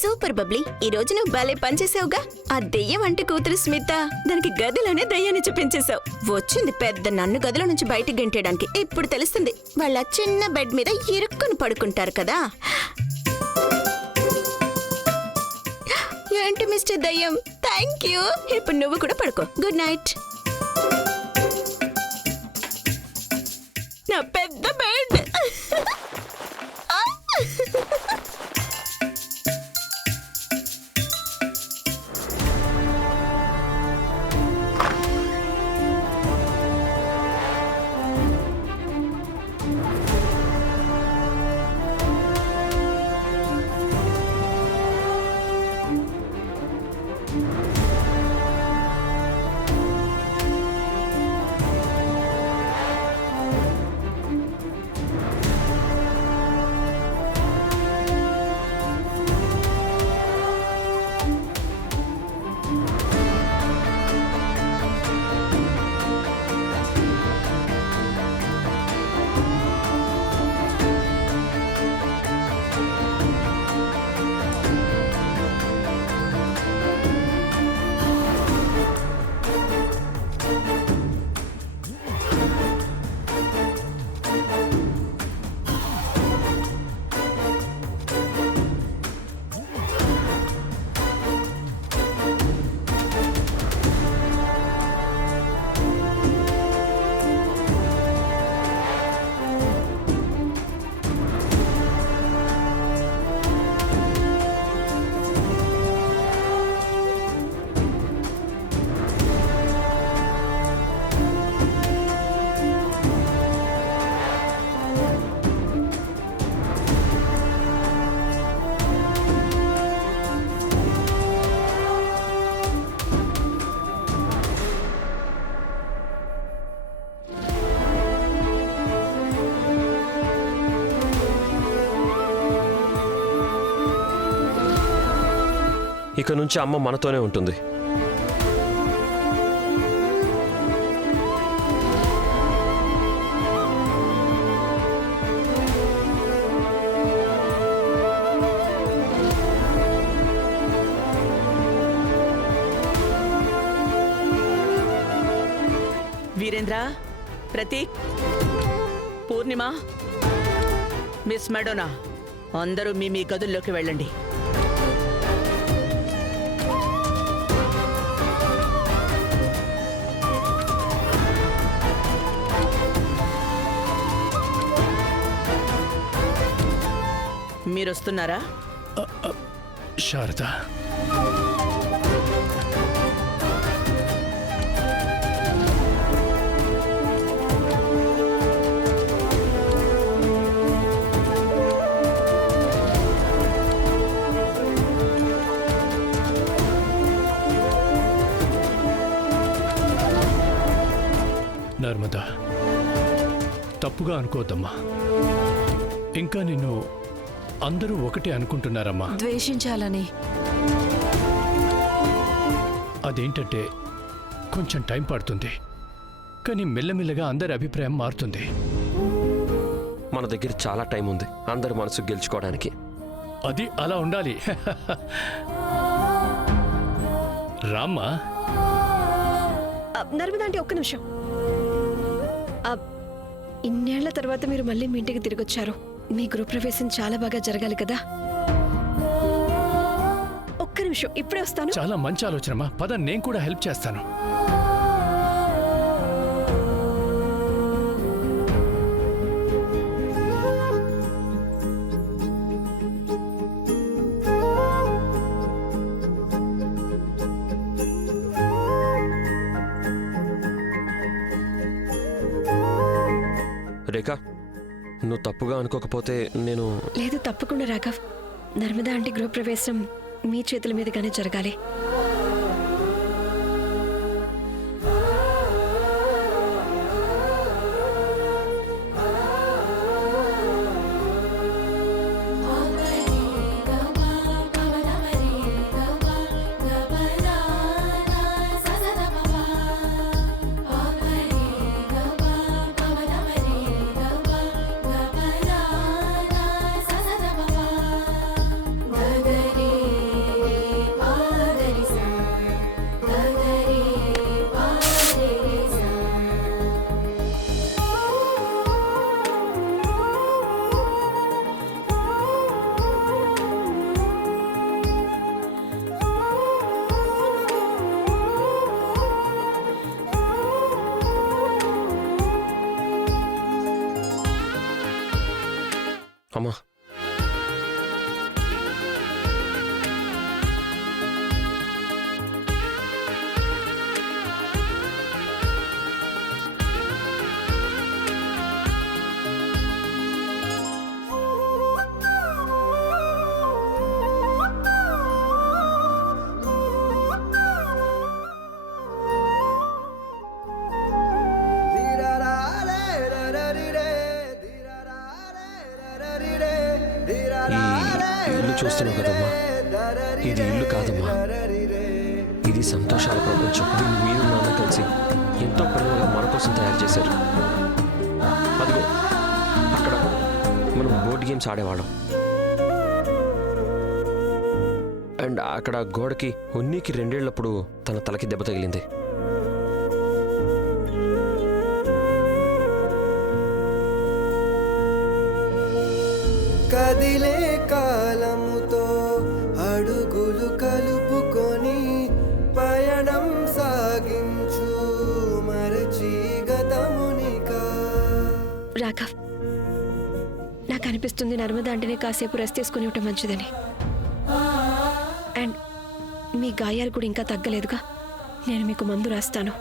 Super Babli, ఈ రోజు నువ్వు భలే పనిచేసావుగా. ఆ దెయ్యం అంటే కూతురు స్మిత దానికి గదిలోనే దయ్యాన్ని చూపించేశావు. వచ్చింది పెద్ద నన్ను గదిలో నుంచి బయటికి గెంటేయడానికి. ఇప్పుడు తెలుస్తుంది వాళ్ళ చిన్న బెడ్ మీద ఇరుక్కుని పడుకుంటారు కదా. ఏంటి మిస్టర్ దయ్యం, థ్యాంక్ యూ. ఇప్పుడు నువ్వు కూడా పడుకో. Good night. నా పెద్ద బెడ్. ఇక నుంచి అమ్మ మనతోనే ఉంటుంది. వీరేంద్ర, ప్రతీక్, పూర్ణిమ, మిస్ మెడోనా అందరూ మీ గదుల్లోకి వెళ్ళండి. మీరు వస్తున్నారా? శారద, నర్మదా, తప్పుగా అనుకోవద్దమ్మా. ఇంకా నిన్ను అందరూ ఒకటే అనుకుంటున్నారమ్మా. ద్వేషించాలని. అదేంటంటే కొంచెం టైం పడుతుంది, కానీ మెల్లమెల్లగా అందరి అభిప్రాయం మారుతుంది. మన దగ్గర చాలా టైం ఉంది అందరి మనసు గెలుచుకోవడానికి. అది అలా ఉండాలి. రామ్మా. నర్మదా అంటే ఒక్క నిమిషం. ఇన్నేళ్ల తర్వాత మీరు మళ్ళీ మీ ఇంటికి తిరిగొచ్చారు. మీ గృహప్రవేశం చాలా బాగా జరగాలి కదా. ఒక్క నిమిషం, ఇప్పుడే వస్తాను. చాలా మంచి ఆలోచనమ్మా, పద, నేను కూడా హెల్ప్ చేస్తాను. రేఖ, నువ్వు తప్పుగా అనుకోకపోతే నేను... లేదు, తప్పకుండా రాఘవ్. నర్మదా ఆంటీ గృహప్రవేశం మీ చేతుల మీదుగానే జరగాలి. గగరే చూస్తున్నావు కదమ్మా, ఇది ఇల్లు కాదమ్మా, ఇది సంతోషాల ప్రపంచం. దీన్ని మీరు నాన్న కలిసి ఎంతో ప్రేమగా మన కోసం తయారు చేశారు. అదిగో అక్కడ మనం బోర్డ్ గేమ్స్ ఆడేవాళ్ళం. అండ్ అక్కడ గోడకి ఉన్నీకి 2 ఏళ్లప్పుడు తన తలకి దెబ్బ తగిలింది. కదిలే కాలముతో అడుగులు కలుపుకొని పయనం సాగించు మరచి గతమునికా. రాఘవ్, నాకు అనిపిస్తుంది నర్మదా అంటేనే కాసేపు రెస్ట్ తీసుకుని ఉండటం మంచిదని. అండ్ మీ గాయాలు కూడా ఇంకా తగ్గలేదుగా, నేను మీకు మందు రాస్తాను.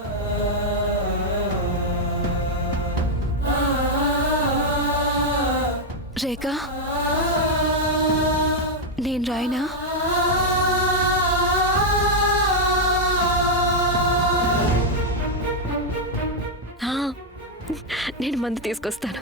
రేఖ, నేను రాయనా? నేను మందు తీసుకొస్తాను.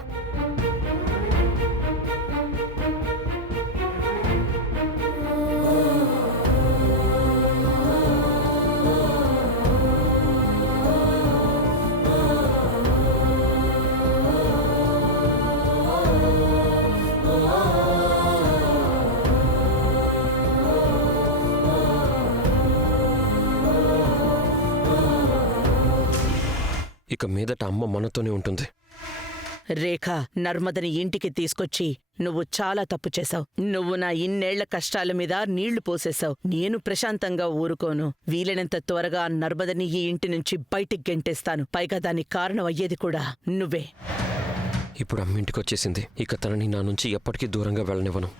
ఇక మీదట అమ్మ మనతోనే ఉంటుంది. రేఖ, నర్మదని ఇంటికి తీసుకొచ్చి నువ్వు చాలా తప్పు చేశావు. నువ్వు నా ఇన్నేళ్ల కష్టాల మీద నీళ్లు పోసేశావు. నేను ప్రశాంతంగా ఊరుకోను. వీలైనంత త్వరగా నర్మదని ఈ ఇంటి నుంచి బయటికి గెంటేస్తాను. పైగా దానికి కారణం అయ్యేది కూడా నువ్వే. ఇప్పుడు అమ్మ ఇంటికి వచ్చేసింది. ఇక తనని నా నుంచి ఎప్పటికీ దూరంగా వెళ్ళనివ్వను.